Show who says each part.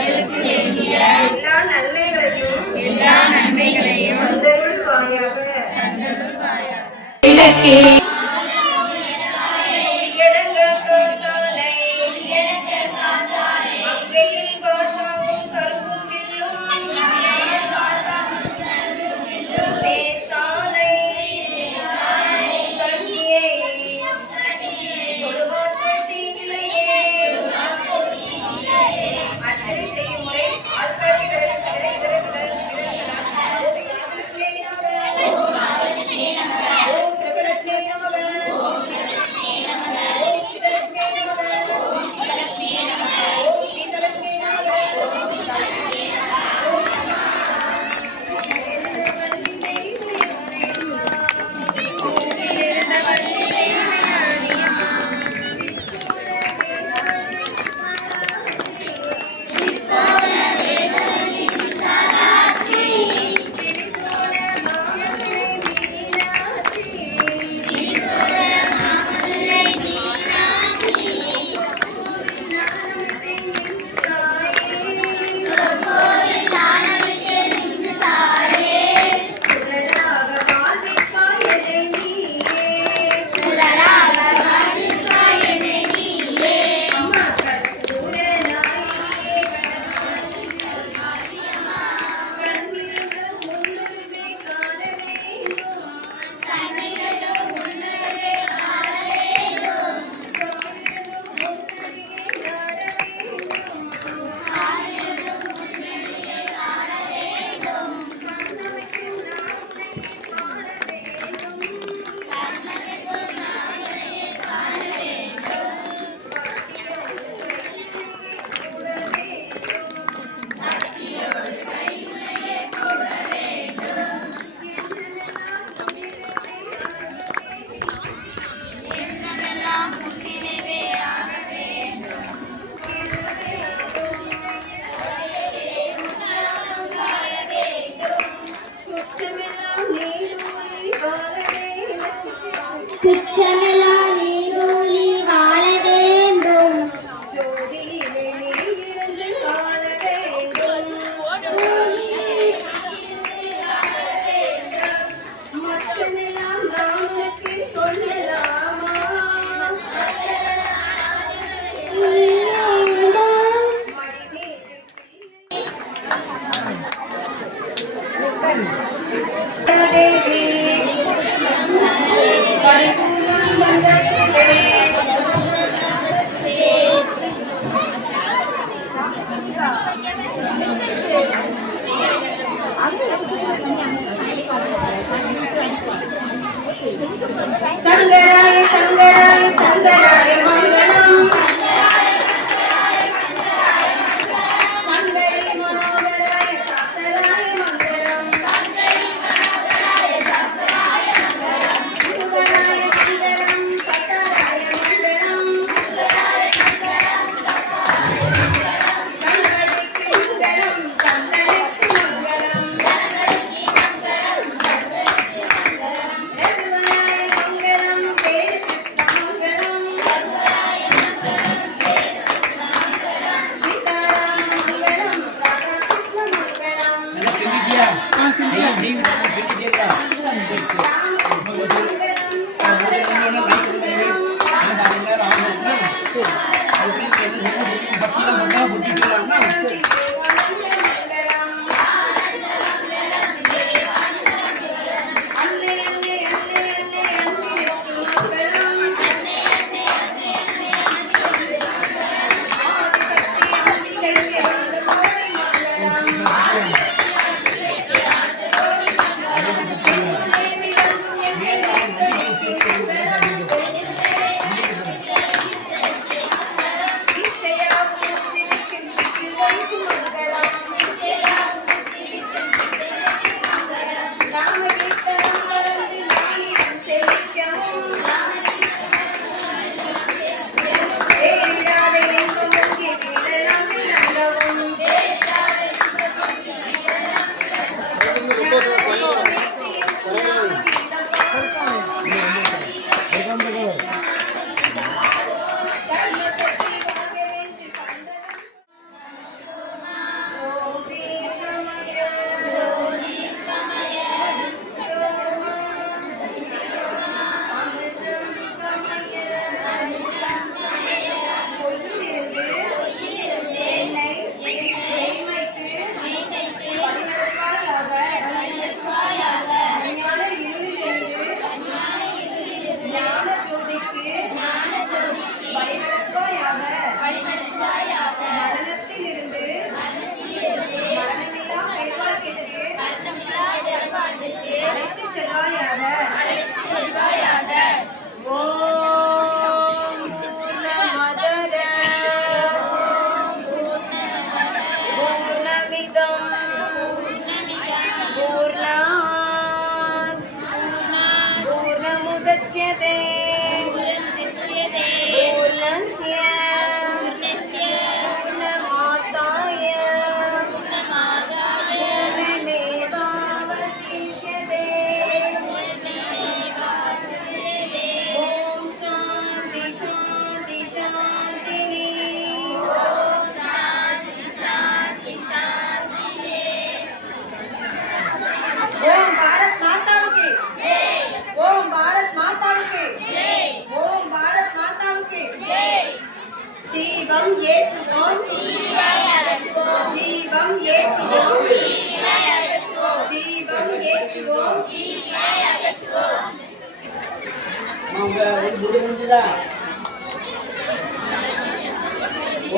Speaker 1: உங்களுக்கு வேண்டிய எல்லா நன்மைகளையும்
Speaker 2: எல்லா நன்மைகளையும் தந்தருள்வாயாக தந்தருள்வாயாக Iya, dia cachete. தீபம் ஏற்றுவோம். தீபம் ஏற்றுவோம்.
Speaker 3: அவங்க முடிஞ்சுதா?